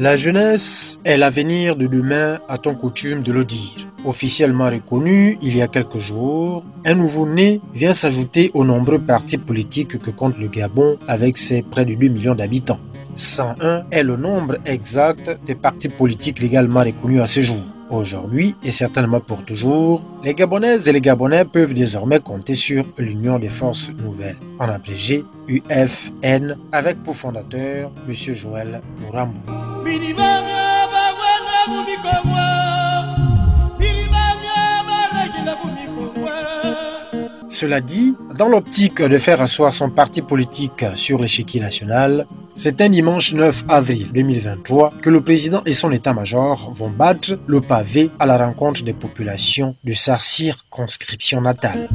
La jeunesse est l'avenir de demain, a-t-on coutume de le dire. Officiellement reconnu il y a quelques jours, un nouveau-né vient s'ajouter aux nombreux partis politiques que compte le Gabon avec ses près de 2 millions d'habitants. 101 est le nombre exact des partis politiques légalement reconnus à ce jour. Aujourd'hui, et certainement pour toujours, les Gabonaises et les Gabonais peuvent désormais compter sur l'Union des Forces Nouvelles, en abrégé UFN, avec pour fondateur M. Joël Mourambo. Cela dit, dans l'optique de faire asseoir son parti politique sur l'échiquier national, c'est un dimanche 9 avril 2023 que le président et son état-major vont battre le pavé à la rencontre des populations de sa circonscription natale.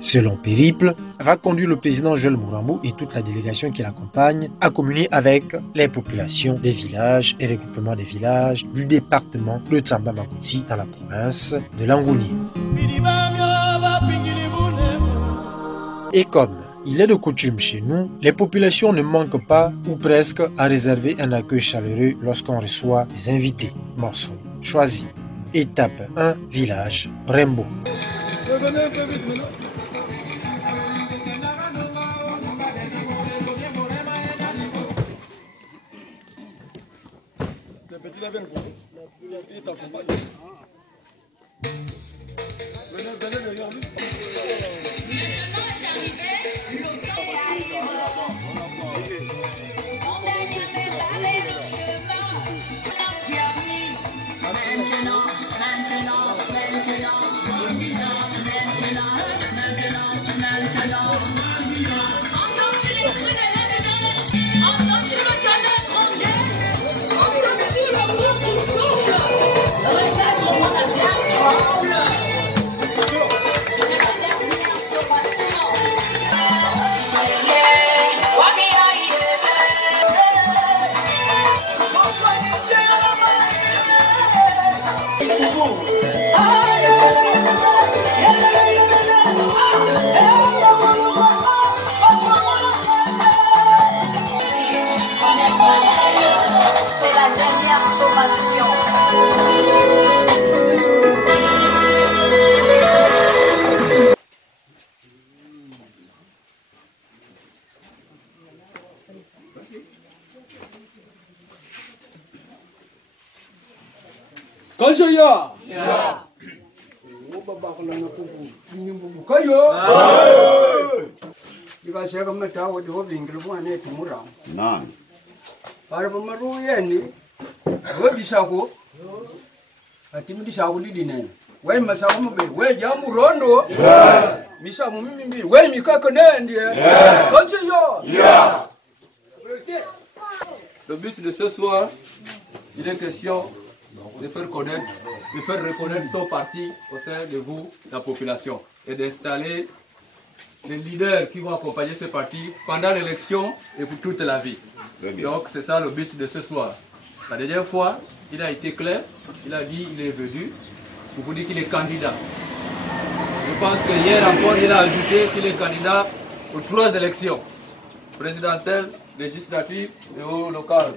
Ce long périple va conduire le président Joël Mourambo et toute la délégation qui l'accompagne à communier avec les populations des villages et regroupements des villages du département de Tsamba-Makoudzi dans la province de Langouni. Et comme il est de coutume chez nous, les populations ne manquent pas ou presque à réserver un accueil chaleureux lorsqu'on reçoit des invités. Morceau choisi. Étape 1, village Rembo. C'est la dernière sommation. Kanjaya! Nani? Parabamarueni, webisako, atimidisako lidine. We masamu be, we jamu rondo. Misamu mimi, we mikaka nendi. Kanjaya! Le but de ce soir, il est question de faire reconnaître son parti au sein de vous, la population, et d'installer les leaders qui vont accompagner ce parti pendant l'élection et pour toute la vie. Donc c'est ça le but de ce soir. La dernière fois, il a été clair, il a dit il est venu pour vous dire qu'il est candidat. Je pense que hier encore, il a ajouté qu'il est candidat aux 3 élections, présidentielles, législatives et aux locales.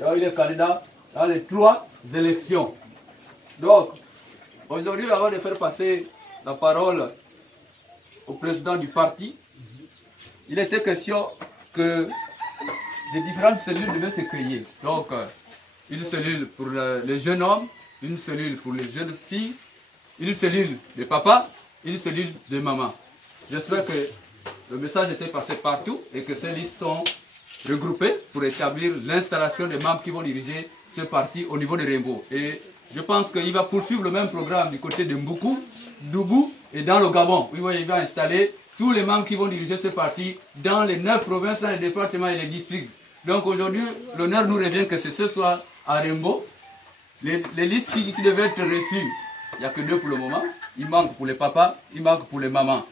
Donc, il est candidat dans les 3 élections. Donc, aujourd'hui, avant de faire passer la parole au président du parti, il était question que des différentes cellules devaient se créer. Donc, une cellule pour les jeunes hommes, une cellule pour les jeunes filles, une cellule de papa, une cellule de maman. J'espère que le message était passé partout et que ces listes sont regroupées pour établir l'installation des membres qui vont diriger ce parti au niveau de Rembo. Et je pense qu'il va poursuivre le même programme du côté de Mboukou, Doubou et dans le Gabon. Oui, il va installer tous les membres qui vont diriger ce parti dans les 9 provinces, dans les départements et les districts. Donc aujourd'hui, l'honneur nous revient que c'est ce soir à Rembo. Les listes qui devaient être reçues, il n'y a que 2 pour le moment. Il manque pour les papas, il manque pour les mamans.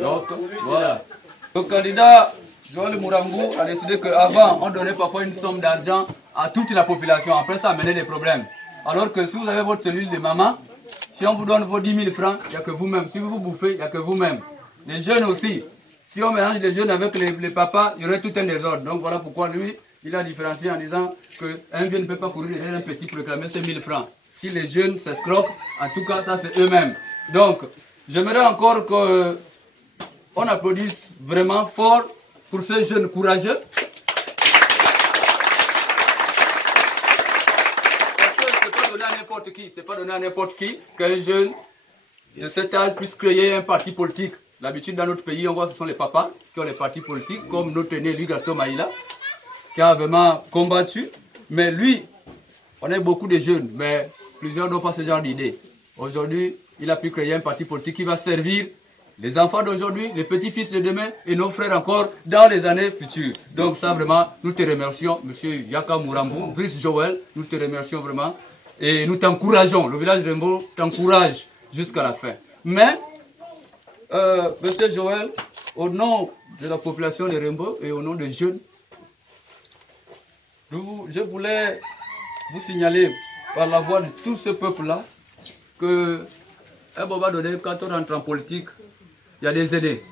Donc voilà. Le candidat Joël Mourambo a décidé qu'avant, on donnait parfois une somme d'argent à toute la population. Après, ça amenait des problèmes. Alors que si vous avez votre cellule de maman, si on vous donne vos 10 000 francs, il n'y a que vous-même. Si vous vous bouffez, il n'y a que vous-même. Les jeunes aussi. Si on mélange les jeunes avec les papas, il y aurait tout un désordre. Donc voilà pourquoi lui, il a différencié en disant qu'un vieux ne peut pas courir derrière un petit pour réclamer ses 1000 francs. Si les jeunes s'escroquent, en tout cas, ça c'est eux-mêmes. Donc, j'aimerais encore qu'on applaudisse vraiment fort pour ces jeunes courageux. C'est pas donné à n'importe qui qu'un jeune de cet âge puisse créer un parti politique. D'habitude, dans notre pays, on voit que ce sont les papas qui ont les partis politiques, comme notre aîné, lui, Gaston Maïla, qui a vraiment combattu. Mais lui, on a beaucoup de jeunes, mais plusieurs n'ont pas ce genre d'idée. Aujourd'hui, il a pu créer un parti politique qui va servir les enfants d'aujourd'hui, les petits-fils de demain et nos frères encore dans les années futures. Donc ça, vraiment, nous te remercions, M. Yaka Mourambo, Brice Joël, nous te remercions vraiment. Et nous t'encourageons, le village de Rembo t'encourage jusqu'à la fin. Mais, M. Joël, au nom de la population de Rembo et au nom des jeunes, je voulais vous signaler par la voix de tout ce peuple-là que, à un moment donné, quand on rentre en politique, il y a des aînés.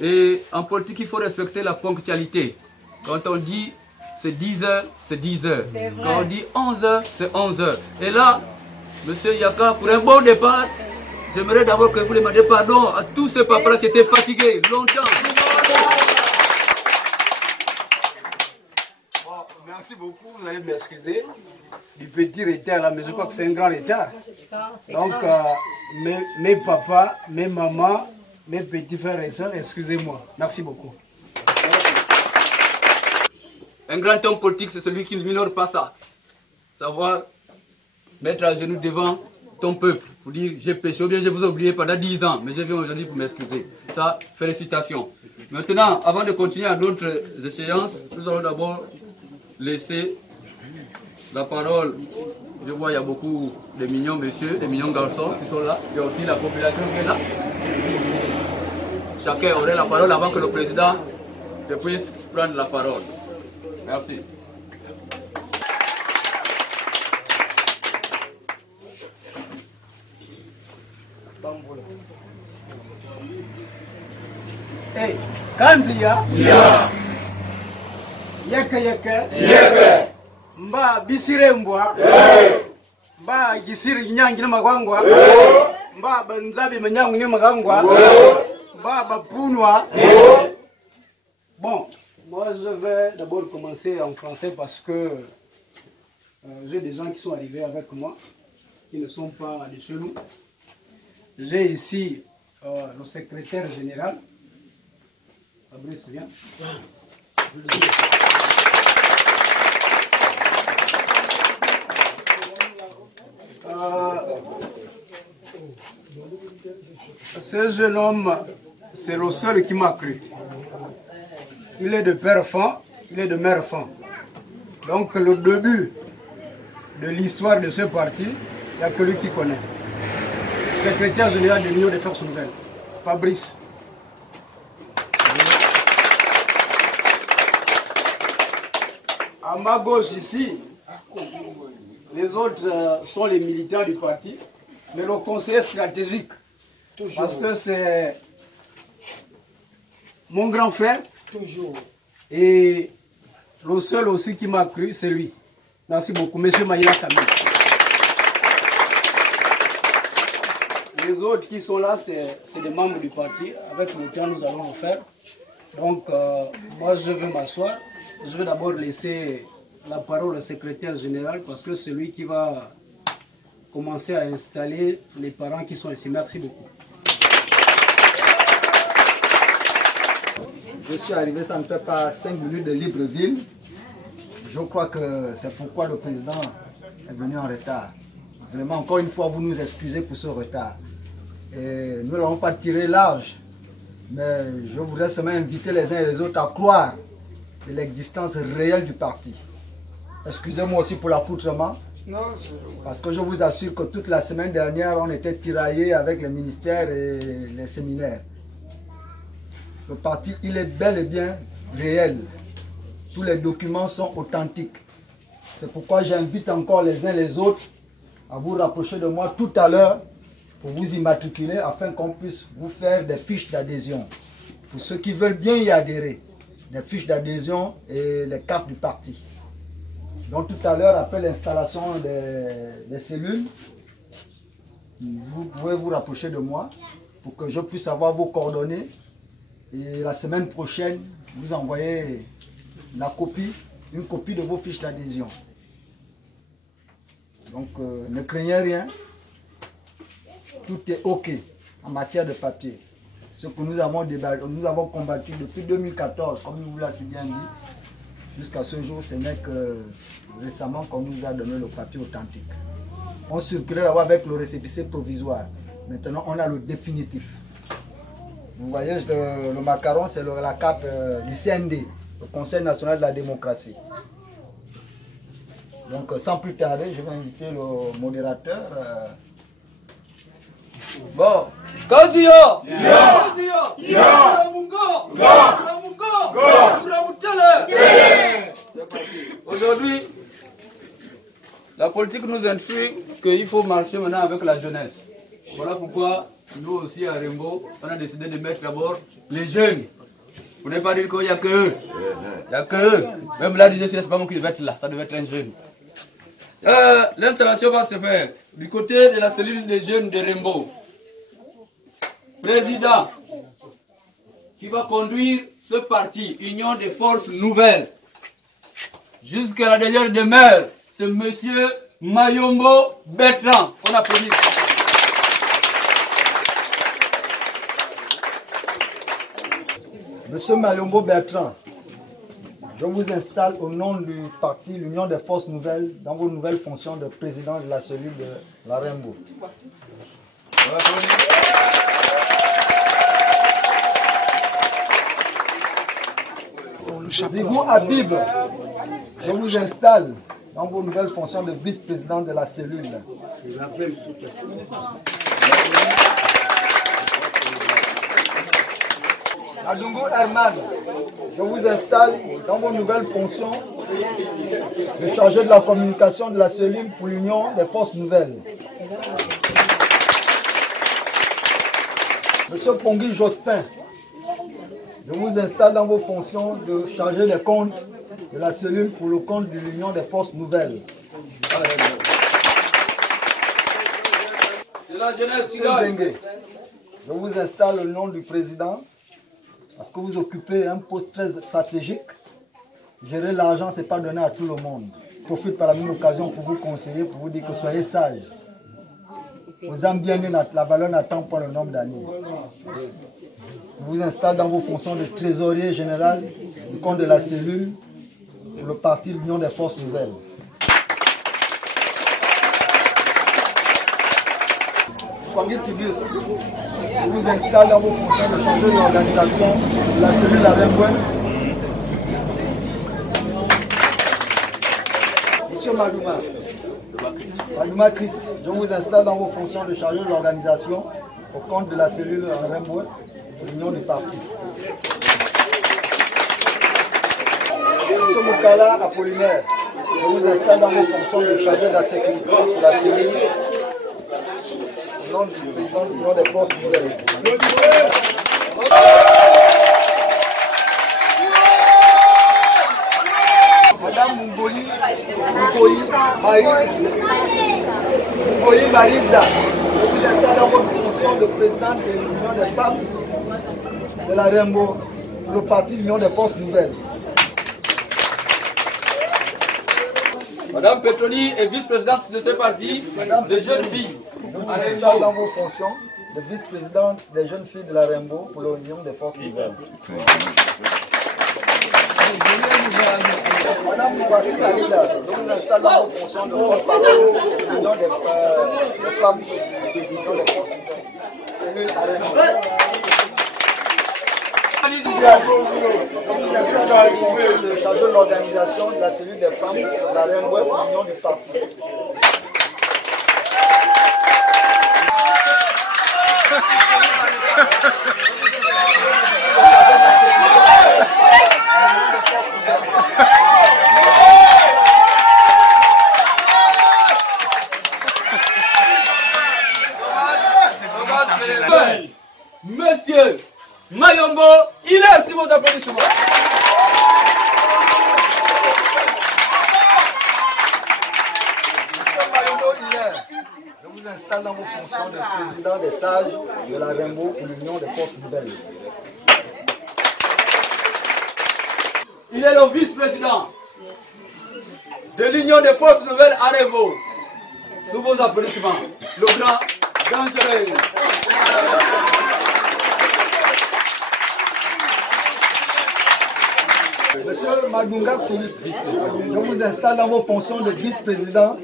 Et en politique, il faut respecter la ponctualité. Quand on dit c'est 10 heures, c'est 10 heures. Quand on dit 11 heures, c'est 11 heures. Et là, M. Yaka, pour un bon départ, j'aimerais d'abord que vous demandiez pardon à tous ces papas qui étaient fatigués longtemps. Bon, merci beaucoup, vous allez m'excuser du petit retard là, mais je crois que c'est un grand retard. Donc, mes papas, mes mamans, mes petits frères et soeurs, excusez-moi. Merci beaucoup. Un grand homme politique, c'est celui qui ne minore pas ça. Savoir mettre à genoux devant ton peuple pour dire j'ai péché ou bien je vous ai oublié pendant 10 ans, mais je viens aujourd'hui pour m'excuser. Ça, félicitations. Maintenant, avant de continuer à d'autres échéances, nous allons d'abord laisser la parole. Je vois il y a beaucoup de mignons messieurs, de mignons garçons qui sont là. Il y a aussi la population qui est là. Chacun aurait la parole avant que le président puisse prendre la parole. Merci. Hey, Kanzia, Yaka, Mba Bisire Mbwa, Mba Gisiri Nyangi na Magwangwa, Mba Banzabi Manyangu ni Magwangwa, Mba Bapunwa. Bon. Moi, je vais d'abord commencer en français parce que j'ai des gens qui sont arrivés avec moi, qui ne sont pas de chez nous. J'ai ici le secrétaire général, Fabrice, viens. Ce jeune homme, c'est le seul qui m'a cru. Il est de père enfant, il est de mère enfant. Donc le début de l'histoire de ce parti, il n'y a que lui qui connaît. Secrétaire général de l'Union des Forces Nouvelles, Fabrice. À ma gauche ici, les autres sont les militants du parti, mais le conseiller stratégique, parce que c'est mon grand frère. Toujours. Et le seul aussi qui m'a cru, c'est lui. Merci beaucoup, M. Maïla Kamil. Les autres qui sont là, c'est des membres du parti. Avec le temps, nous allons le faire. Donc, moi, je vais m'asseoir. Je vais d'abord laisser la parole au secrétaire général parce que c'est lui qui va commencer à installer les parents qui sont ici. Merci beaucoup. Je suis arrivé, ça ne fait pas 5 minutes de Libreville. Je crois que c'est pourquoi le président est venu en retard. Vraiment, encore une fois, vous nous excusez pour ce retard. Et nous n'allons pas tirer large, mais je voudrais seulement inviter les uns et les autres à croire de l'existence réelle du parti. Excusez-moi aussi pour l'accoutrement, parce que je vous assure que toute la semaine dernière, on était tiraillés avec les ministères et les séminaires. Le parti, il est bel et bien réel. Tous les documents sont authentiques. C'est pourquoi j'invite encore les uns les autres à vous rapprocher de moi tout à l'heure pour vous immatriculer afin qu'on puisse vous faire des fiches d'adhésion. Pour ceux qui veulent bien y adhérer. des fiches d'adhésion et les cartes du parti. Donc tout à l'heure, après l'installation des cellules, vous pouvez vous rapprocher de moi pour que je puisse avoir vos coordonnées et la semaine prochaine, vous envoyez une copie de vos fiches d'adhésion. Donc ne craignez rien, tout est OK en matière de papier. Ce que nous avons combattu depuis 2014, comme nous vous l'avons si bien dit, jusqu'à ce jour, ce n'est que récemment qu'on nous a donné le papier authentique. On circulait là-bas avec le récépissé provisoire. Maintenant, on a le définitif. Vous voyez, le macaron, c'est la carte du CND, le Conseil national de la démocratie. Donc, sans plus tarder, je vais inviter le modérateur. Bon, Kandio! Aujourd'hui, la politique nous instruit qu'il faut marcher maintenant avec la jeunesse. Voilà pourquoi nous aussi à Rembo, on a décidé de mettre d'abord les jeunes. Vous n'avez pas dit qu'il n'y a que eux. Il n'y a que eux. Même là, c'est pas moi qui devais être là, ça devait être un jeune. L'installation va se faire du côté de la cellule des jeunes de Rembo. Président qui va conduire ce parti, Union des Forces Nouvelles, jusqu'à la dernière demeure, c'est monsieur Mayombo Bertrand. On applaudit. Monsieur Mayombo Bertrand, je vous installe au nom du parti l'Union des Forces Nouvelles dans vos nouvelles fonctions de président de la cellule de la Rembo. Zigou Habib, je vous installe dans vos nouvelles fonctions de vice-président de la cellule. Adungo Herman, je vous installe dans vos nouvelles fonctions de chargé de la communication de la cellule pour l'Union des Forces Nouvelles. Monsieur Pongui Jospin, je vous installe dans vos fonctions de chargé des comptes de la cellule pour le compte de l'Union des Forces Nouvelles. Monsieur Zengue, je vous installe au nom du président parce que vous occupez un poste très stratégique. Gérer l'argent, ce n'est pas donné à tout le monde. Je profite par la même occasion pour vous conseiller, pour vous dire que soyez sages. Vous âmes bien nés, la valeur n'attend pas le nombre d'années. Je vous installe dans vos fonctions de trésorier général du compte de la cellule pour le parti de l'Union des Forces Nouvelles. Pangui Tibius, je vous installe dans vos fonctions de changer l'organisation de la cellule à Rembouin. Monsieur Malouma Christ, je vous installe dans vos fonctions de chargé de l'organisation au compte de la cellule à Rembouin, l'union du parti. Monsieur Moukala Apollinaire, je vous installe dans vos fonctions de chargé de la sécurité pour la cellule au nom du président de l'Union des Forces Nouvelles. Madame Mungoli Marisa, je vous installe dans votre fonction de présidente de l'Union des femmes de la Rembo, pour le parti de l'Union des Forces Nouvelles. Madame Petroni est vice-présidente de ce parti, des jeunes filles. Je vous installe dans vos fonctions de vice-présidente des jeunes filles de la Rembo pour l'Union des Forces Nouvelles. Madame Mouassi Alida, je vous installe dans vos fonctions de porte-parole de l'Union des femmes de l'Union des Forces Nouvelles. Je vous installe dans vos fonctions de chargé de l'organisation de la cellule des femmes de la Rembo pour l'Union du parti. Monsieur Mayombo, il est sur vos applaudissements. vous installe dans vos fonctions de président des sages de la Rainbow pour l'Union des forces nouvelles. Il est le vice-président de l'Union des forces nouvelles à Rainbow. Sous vos applaudissements, le grand dangereux. Monsieur Madunga Philippe, je vous installe dans vos fonctions de vice-président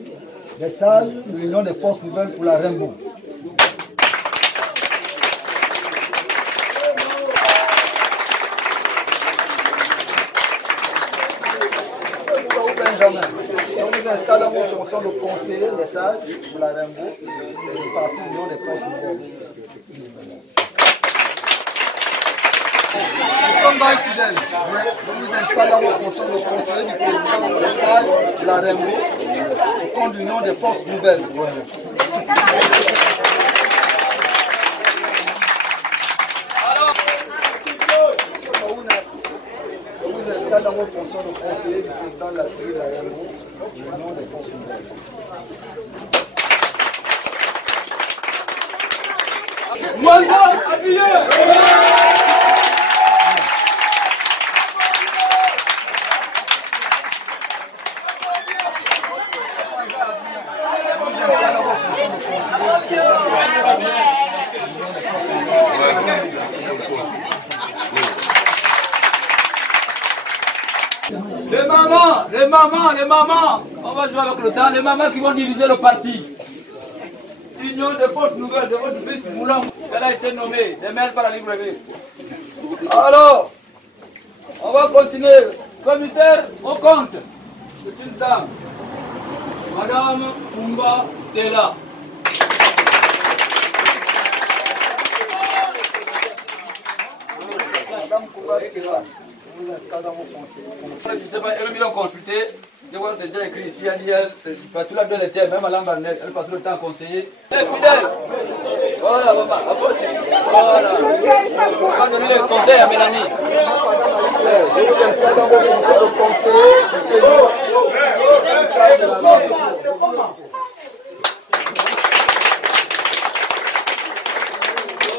des sages de l'Union des forces nouvelles pour la Rainbow. Benjamin, je vous installe dans vos fonctions de conseiller des sages pour la Rainbow et du parti de l'Union des forces nouvelles. Nous sommes dans fidèles. Je vous installe dans vos fonctions de conseiller du président des sages de la Rainbow au compte de l'Union des forces nouvelles. Je vous installe dans vos fonctions de conseiller du président de la série de la Rainbow de l'Union des forces nouvelles. Mandat habillé. Les mamans, on va jouer avec le temps, les mamans qui vont diriger le parti. Union des forces nouvelles de votre fils Moulam, elle a été nommée, des maires par la librairie. Alors, on va continuer. Commissaire, on compte. C'est une dame. Madame Umba Stella. Madame Umba Stella, je vous installe dans vos fonctions. Je ne sais pas, elle m'a consulté. Je vois, c'est déjà écrit ici, elle dit, elle, tout la bien était, même à l'Ambarnet, elle passe le temps à conseiller. Elle est fidèle. Voilà, maman, approchez. Voilà. On va donner les conseils à Mélanie. Je vous installe dans vos fonctions de conseiller.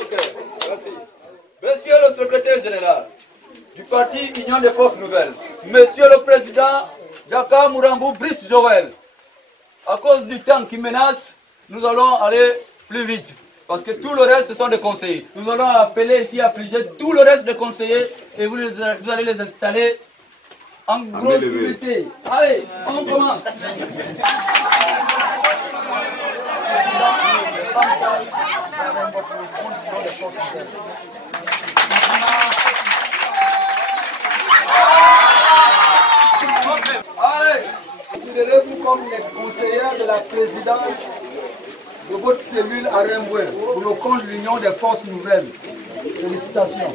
Ok, merci. Monsieur le secrétaire général du parti Union des forces nouvelles, Monsieur le président Jaka Murambou Brice Joël, à cause du temps qui menace, nous allons aller plus vite. Parce que tout le reste, ce sont des conseillers. Nous allons appeler ici, affliger tout le reste des conseillers et vous allez les installer en grosse unité. Allez, on commence. Considérez-vous comme les conseillers de la présidence de votre cellule à Remboué pour le compte de l'Union des forces nouvelles. Félicitations.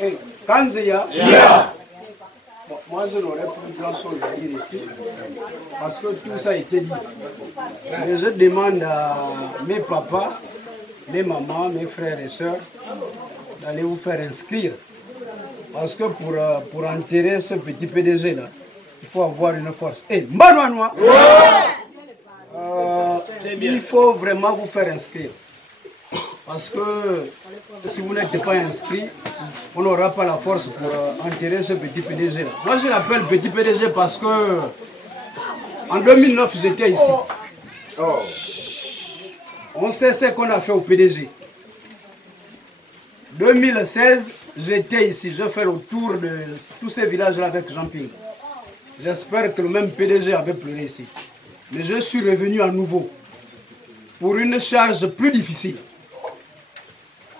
Hey, Kanzia, bon, moi je n'aurais plus grand chose à dire ici, parce que tout ça a été dit. Mais je demande à mes papas, mes mamans, mes frères et sœurs, d'aller vous faire inscrire. Parce que pour enterrer ce petit PDG là, il faut avoir une force. Et Mbanoanoa, il faut vraiment vous faire inscrire. Parce que si vous n'êtes pas inscrit, on n'aura pas la force pour enterrer ce petit PDG là. Moi je l'appelle petit PDG parce que en 2009 j'étais ici. On sait ce qu'on a fait au PDG. 2016, j'étais ici, je fais le tour de tous ces villages-là avec Jean-Ping. J'espère que le même PDG avait pleuré ici. Mais je suis revenu à nouveau pour une charge plus difficile.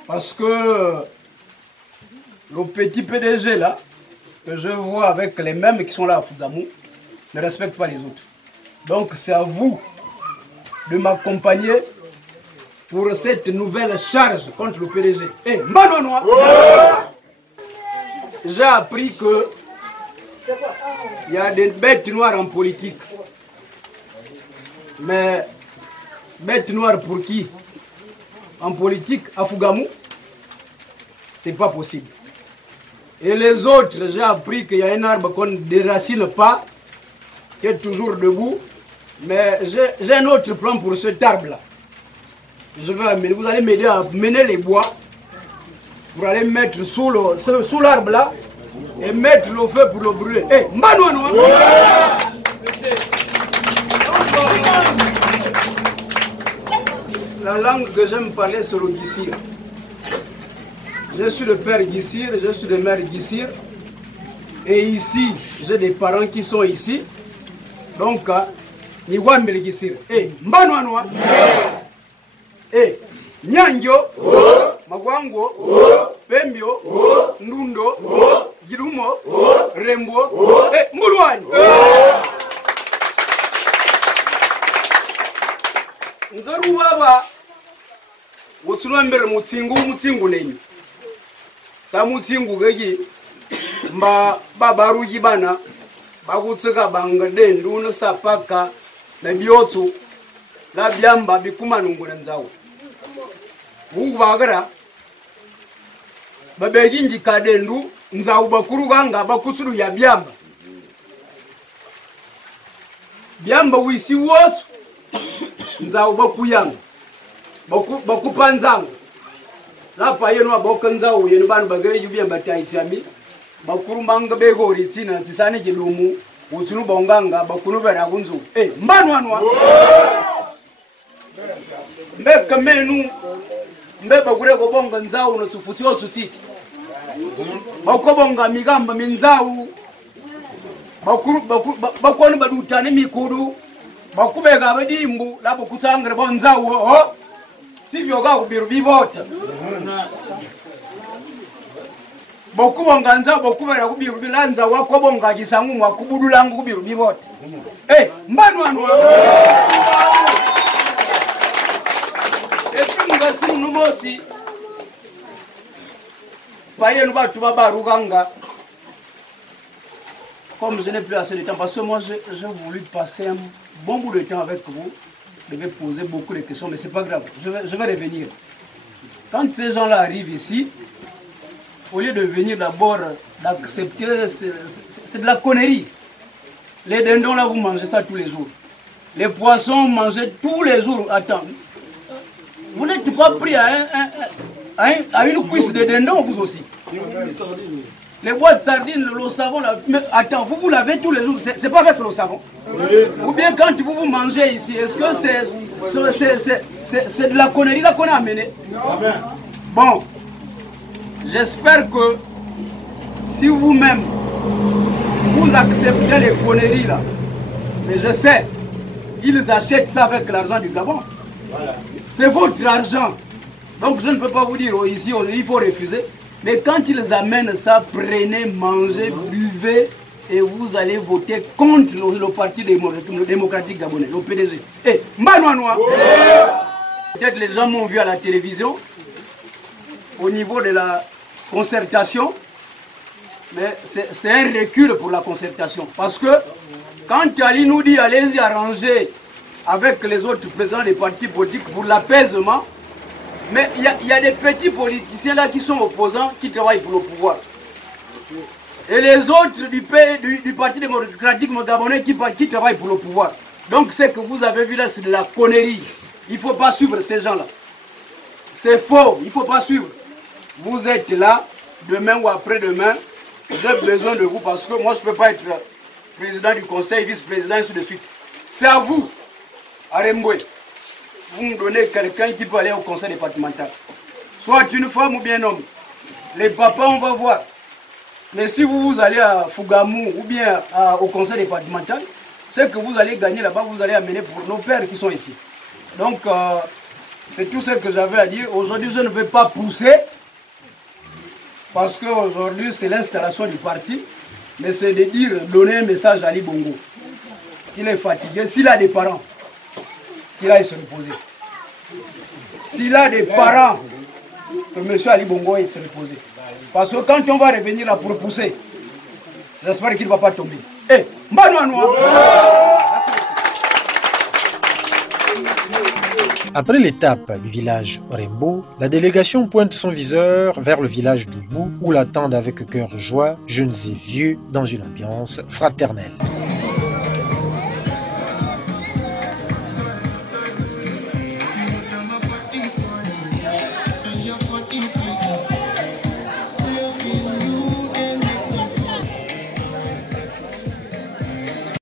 Parce que le petit PDG là, que je vois avec les mêmes qui sont là à Fougamou, ne respecte pas les autres. Donc c'est à vous de m'accompagner pour cette nouvelle charge contre le PDG. Et Mbanoanoa, j'ai appris que il y a des bêtes noires en politique. Mais bêtes noires pour qui? En politique, à Fougamou, c'est pas possible. Et les autres, j'ai appris qu'il y a un arbre qu'on ne déracine pas, qui est toujours debout. Mais j'ai un autre plan pour cet arbre-là. Vous allez m'aider à mener les bois pour aller mettre sous l'arbre là et mettre le feu pour le brûler. Eh, Mbanoanoa! La langue que j'aime parler, c'est le Gissir. Je suis le père Gissir, je suis le mère Gissir. Et ici, j'ai des parents qui sont ici. Donc, Niwambele Gissir. Eh, Mbanoanoa! Eh, Nyangyo, Magwango, Pembio, Ndundo, Girumo, Rembo, Mbulwani. Nzoru baba, wotsulwambere mutsingu nenyu. Sa mutsingu gegi, mba babarugi bana, bakutsika bangade nduna sapaka, na biotu, la byamba bikumanungu na nzawo. Bugwagara babejinji kadendu nzawu bakuru ganga bakutsulu ya byamba wisi wotu nzawu bakuyanga bakupanzangu lapa yenu aboka nzawu yenu banu bagaye byamba taitsami bakuru manga begori tsina tsisane kidumu utsulu bonganga bakuru bera kunzu Mbanoanoa mbeka menu mbeba kureko bonga nzawu no tsufutiwa tsutiti bakobonga migamba minzawu bakoni badutane mikudu bakubega abadimbu labo kutsangire bonzawu sivyo ga kubiru bibota bakubonga nzawu bakubera kubiru bilanza wakobonga gisangu mwakubudulangu kubiru bibota Mbanoanoa Numosi Payen batu babaruganga. Comme je n'ai plus assez de temps, parce que moi j'ai voulu passer un bon bout de temps avec vous, je vais poser beaucoup de questions, mais c'est pas grave, je vais revenir. Quand ces gens-là arrivent ici, au lieu de venir d'abord d'accepter, c'est de la connerie. Les dindons là, vous mangez ça tous les jours. Les poissons, mangez tous les jours. Attends. Vous n'êtes pas pris à une cuisse de dindon, vous aussi. Les boîtes de sardines, le savon, là, mais attends, vous lavez tous les jours, c'est pas avec le savon. Ou bien quand vous mangez ici, est-ce que c'est de la connerie là qu'on a amené? Bon, j'espère que si vous-même, vous acceptez les conneries là, mais je sais, ils achètent ça avec l'argent du Gabon. Voilà. C'est votre argent. Donc je ne peux pas vous dire ici, il faut refuser. Mais quand ils amènent ça, prenez, mangez, buvez et vous allez voter contre le Parti démocratique gabonais, le PDG. Mbanoanoa. Peut-être les gens m'ont vu à la télévision au niveau de la concertation, mais c'est un recul pour la concertation. Parce que quand Ali nous dit allez-y arranger avec les autres présidents des partis politiques pour l'apaisement, Mais il y a des petits politiciens là qui sont opposants, qui travaillent pour le pouvoir. Et les autres du Parti démocratique gabonais qui travaillent pour le pouvoir. Donc ce que vous avez vu là, c'est de la connerie. Il ne faut pas suivre ces gens-là. C'est faux, il ne faut pas suivre. Vous êtes là, demain ou après-demain, j'ai besoin de vous parce que moi je ne peux pas être président du conseil, vice-président, et ainsi de suite. C'est à vous, à Remboué. Vous me donnez quelqu'un qui peut aller au conseil départemental. Soit une femme ou bien un homme. Les papas, on va voir. Mais si vous allez à Fougamou ou bien au conseil départemental, ce que vous allez gagner là-bas, vous allez amener pour nos pères qui sont ici. Donc, c'est tout ce que j'avais à dire. Aujourd'hui, je ne vais pas pousser, parce qu'aujourd'hui, c'est l'installation du parti, mais c'est de dire, donner un message à Ali Bongo. Il est fatigué. S'il a des parents, qu'il aille se reposer. S'il a des parents, que M. Ali Bongo aille se reposer. Parce que quand on va revenir là pour pousser, j'espère qu'il ne va pas tomber. Eh, Après l'étape du village Rembo, la délégation pointe son viseur vers le village d'Oubou où l'attendent avec cœur de joie jeunes et vieux dans une ambiance fraternelle.